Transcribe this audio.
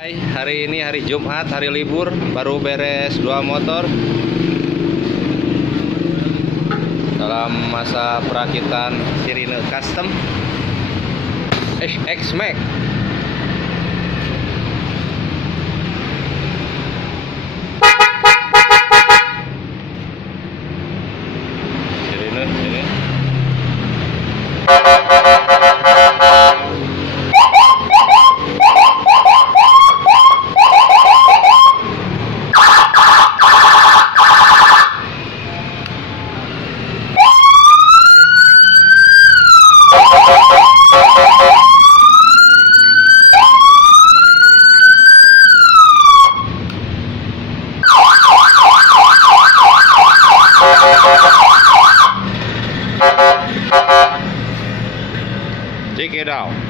Hai, hari ini hari Jumat, hari libur, baru beres 2 motor dalam masa perakitan sirine custom HX Max. Sirine ini. Check it out.